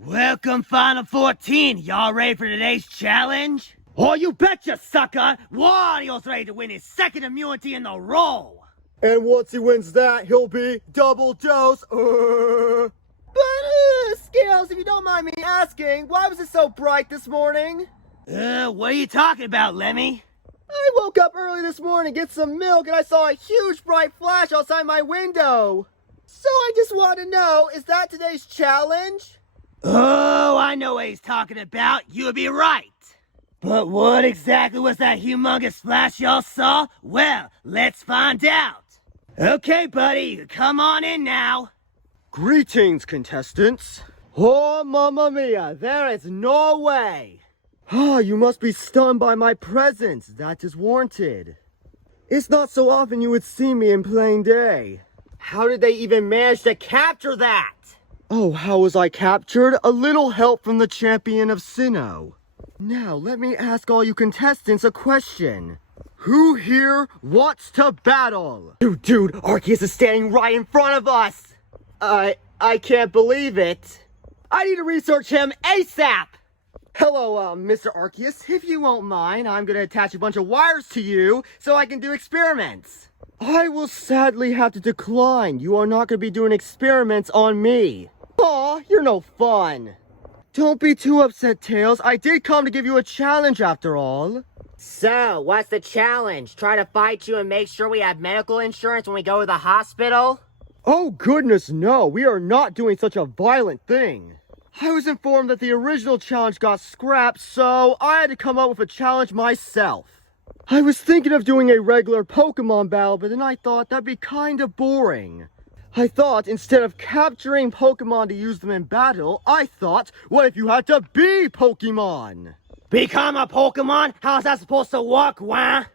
Welcome, Final 14. Y'all ready for today's challenge? Oh, you betcha, sucker! Wario's ready to win his second immunity in a row! And once he wins that, he'll be double dose. But, Scales, if you don't mind me asking, why was it so bright this morning? What are you talking about, Lemmy? I woke up early this morning to get some milk and I saw a huge bright flash outside my window. So I just want to know, is that today's challenge? Oh, I know what he's talking about. You'd be right. But what exactly was that humongous flash y'all saw? Well, let's find out. Okay, buddy, come on in now. Greetings, contestants. Oh, mamma mia, there is no way. Ah, you must be stunned by my presence. That is warranted. It's not so often you would see me in plain day. How did they even manage to capture that? Oh, how was I captured? A little help from the champion of Sinnoh. Now, let me ask all you contestants a question. Who here wants to battle? Dude, Arceus is standing right in front of us. I can't believe it. I need to research him ASAP. Hello, Mr. Arceus. If you won't mind, I'm gonna attach a bunch of wires to you so I can do experiments. I will sadly have to decline. You are not gonna be doing experiments on me. Aw, you're no fun. Don't be too upset, Tails. I did come to give you a challenge after all. So, what's the challenge? Try to fight you and make sure we have medical insurance when we go to the hospital? Oh goodness, no. We are not doing such a violent thing. I was informed that the original challenge got scrapped, so I had to come up with a challenge myself. I was thinking of doing a regular Pokemon battle, but then I thought that'd be kinda boring. I thought instead of capturing Pokemon to use them in battle, I thought, what if you had to be Pokemon? Become a Pokemon? How's that supposed to work, wah?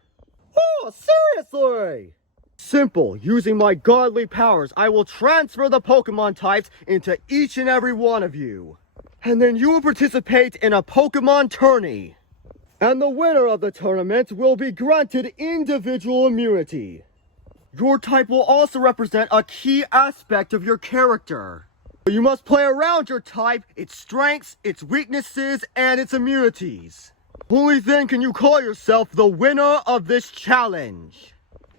Oh, seriously? Simple. Using my godly powers, I will transfer the Pokemon types into each and every one of you. And then you will participate in a Pokemon tourney. And the winner of the tournament will be granted individual immunity. Your type will also represent a key aspect of your character. You must play around your type, its strengths, its weaknesses, and its immunities. Only then can you call yourself the winner of this challenge.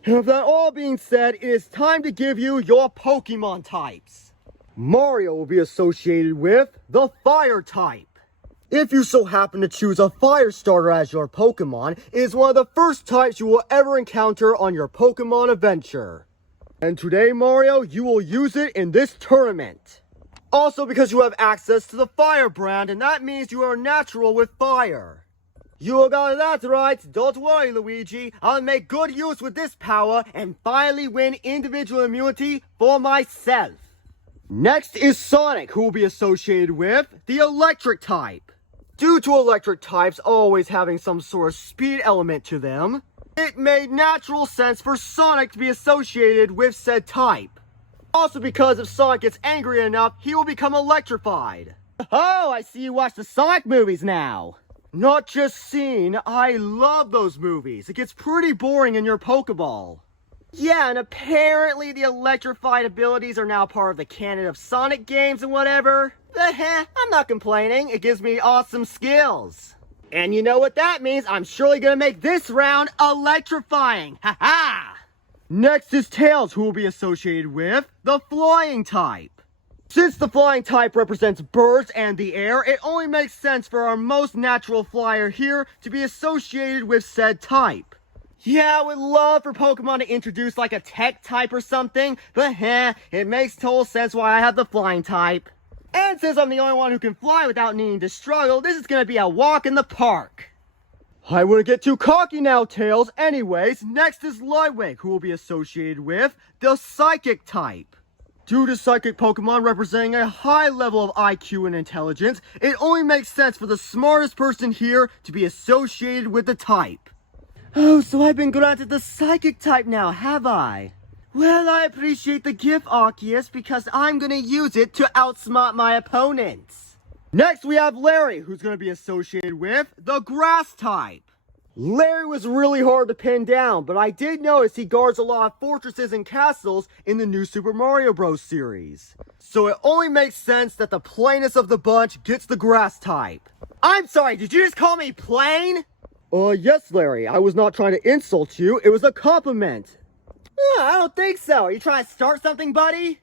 And with that all being said, it is time to give you your Pokemon types. Mario will be associated with the Fire type. If you so happen to choose a Fire starter as your Pokemon, it is one of the first types you will ever encounter on your Pokemon adventure. And today, Mario, you will use it in this tournament. Also because you have access to the Fire brand, and that means you are natural with fire. You got that right, don't worry, Luigi. I'll make good use with this power and finally win individual immunity for myself. Next is Sonic, who will be associated with the Electric type. Due to electric types always having some sort of speed element to them, it made natural sense for Sonic to be associated with said type. Also because if Sonic gets angry enough, he will become electrified. Oh, I see you watch the Sonic movies now. Not just seen, I love those movies. It gets pretty boring in your Pokeball. Yeah, and apparently the electrified abilities are now part of the canon of Sonic games and whatever. But I'm not complaining. It gives me awesome skills. And you know what that means? I'm surely gonna make this round electrifying. Ha! Next is Tails, who will be associated with the Flying type. Since the Flying type represents birds and the air, it only makes sense for our most natural flyer here to be associated with said type. Yeah, I would love for Pokemon to introduce like a tech type or something, but it makes total sense why I have the Flying type. And since I'm the only one who can fly without needing to struggle, this is gonna be a walk in the park. I wouldn't get too cocky now, Tails. Anyways, next is Ludwig, who will be associated with the Psychic type. Due to Psychic Pokemon representing a high level of IQ and intelligence, it only makes sense for the smartest person here to be associated with the type. Oh, so I've been granted the Psychic type now, have I? Well, I appreciate the gift, Arceus, because I'm gonna use it to outsmart my opponents. Next, we have Larry, who's gonna be associated with the Grass type. Larry was really hard to pin down, but I did notice he guards a lot of fortresses and castles in the new Super Mario Bros. Series. So it only makes sense that the plainest of the bunch gets the grass type. I'm sorry, did you just call me plain? Yes, Larry. I was not trying to insult you. It was a compliment. I don't think so. Are you trying to start something, buddy?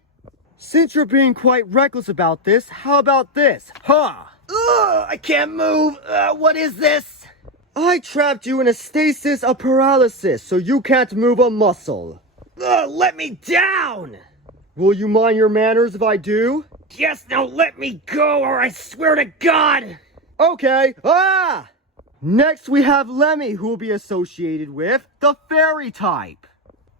Since you're being quite reckless about this, how about this? Ha! Ugh, I can't move. What is this? I trapped you in a stasis of paralysis, so you can't move a muscle. Ugh, let me down! Will you mind your manners if I do? Yes, now let me go, or I swear to God! Okay. Ah! Next we have Lemmy, who will be associated with the fairy type.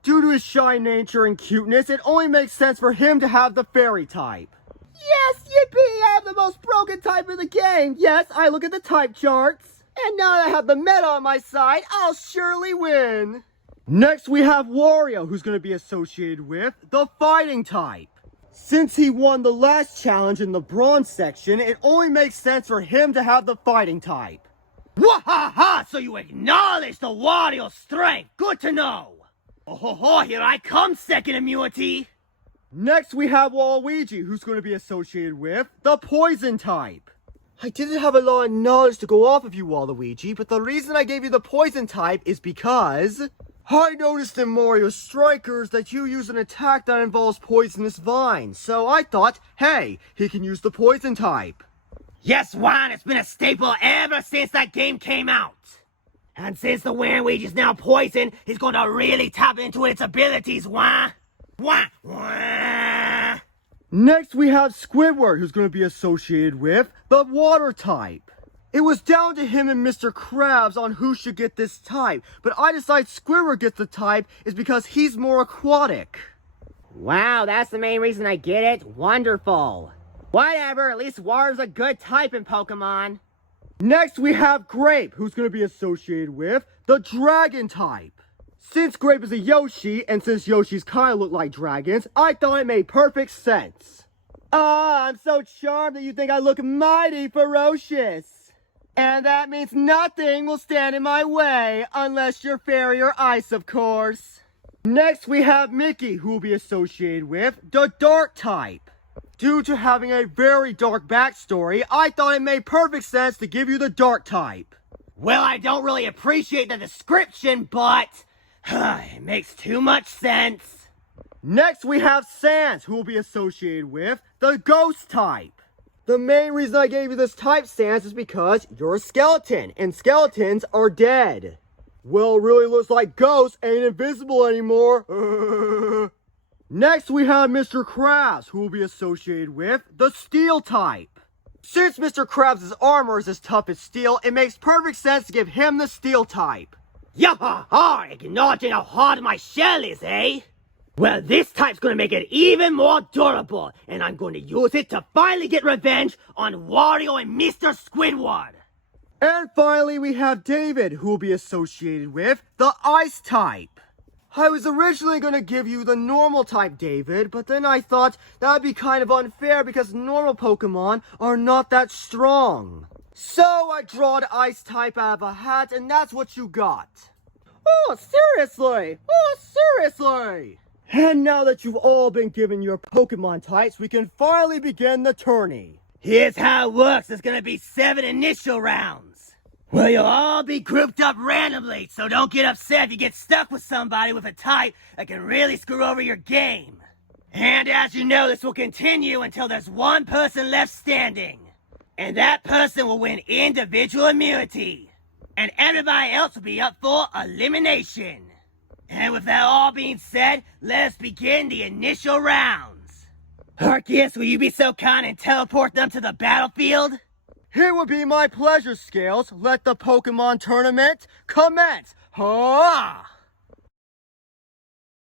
Due to his shy nature and cuteness, it only makes sense for him to have the fairy type. Yes, yippee! I have the most broken type in the game. Yes, I look at the type charts. And now that I have the meta on my side, I'll surely win. Next we have Wario, who's going to be associated with the fighting type. Since he won the last challenge in the bronze section, it only makes sense for him to have the fighting type. Wahaha! So you acknowledge the Wario's strength. Good to know. Oh ho ho! Here I come, second immunity. Next we have Waluigi, who's going to be associated with the poison type. I didn't have a lot of knowledge to go off of you, Waluigi, but the reason I gave you the poison type is because I noticed in Mario Strikers that you use an attack that involves poisonous vines, so I thought, hey, he can use the poison type. Yes, Juan, it's been a staple ever since that game came out. And since the Waluigi's now poisoned, he's going to really tap into its abilities, Juan. Wah, wah. Next we have Squidward, who's going to be associated with the water type. It was down to him and Mr. Krabs on who should get this type, but I decide Squidward gets the type is because he's more aquatic. Wow, that's the main reason I get it? Wonderful. Whatever, at least water's a good type in Pokemon. Next we have Grape, who's going to be associated with the dragon type. Since Grape is a Yoshi, and since Yoshis kind of look like dragons, I thought it made perfect sense. Ah, I'm so charmed that you think I look mighty ferocious. And that means nothing will stand in my way, unless you're fairy or ice, of course. Next we have Mickey, who will be associated with the dark type. Due to having a very dark backstory, I thought it made perfect sense to give you the dark type. Well, I don't really appreciate the description, but it makes too much sense. Next we have Sans, who will be associated with the ghost type. The main reason I gave you this type, Sans, is because you're a skeleton, and skeletons are dead. Well, it really looks like ghosts ain't invisible anymore. Next we have Mr. Krabs, who will be associated with the steel type. Since Mr. Krabs' armor is as tough as steel, it makes perfect sense to give him the steel type. Yaha-ha! Acknowledging how hard my shell is, eh? Well, this type's gonna make it even more durable, and I'm going to use it to finally get revenge on Wario and Mr. Squidward. And finally we have David, who will be associated with the ice type. I was originally going to give you the normal type, David, but then I thought that would be kind of unfair because normal Pokemon are not that strong. So I drawed ice type out of a hat, and that's what you got. Oh, seriously? Oh, seriously? And now that you've all been given your Pokemon types, we can finally begin the tourney. Here's how it works. There's gonna be 7 initial rounds. Well, you'll all be grouped up randomly, so don't get upset if you get stuck with somebody with a type that can really screw over your game. And as you know, this will continue until there's one person left standing. And that person will win individual immunity. And everybody else will be up for elimination. And with that all being said, let us begin the initial rounds. Arceus, will you be so kind and teleport them to the battlefield? It would be my pleasure, Scales. Let the Pokemon tournament commence. Ha!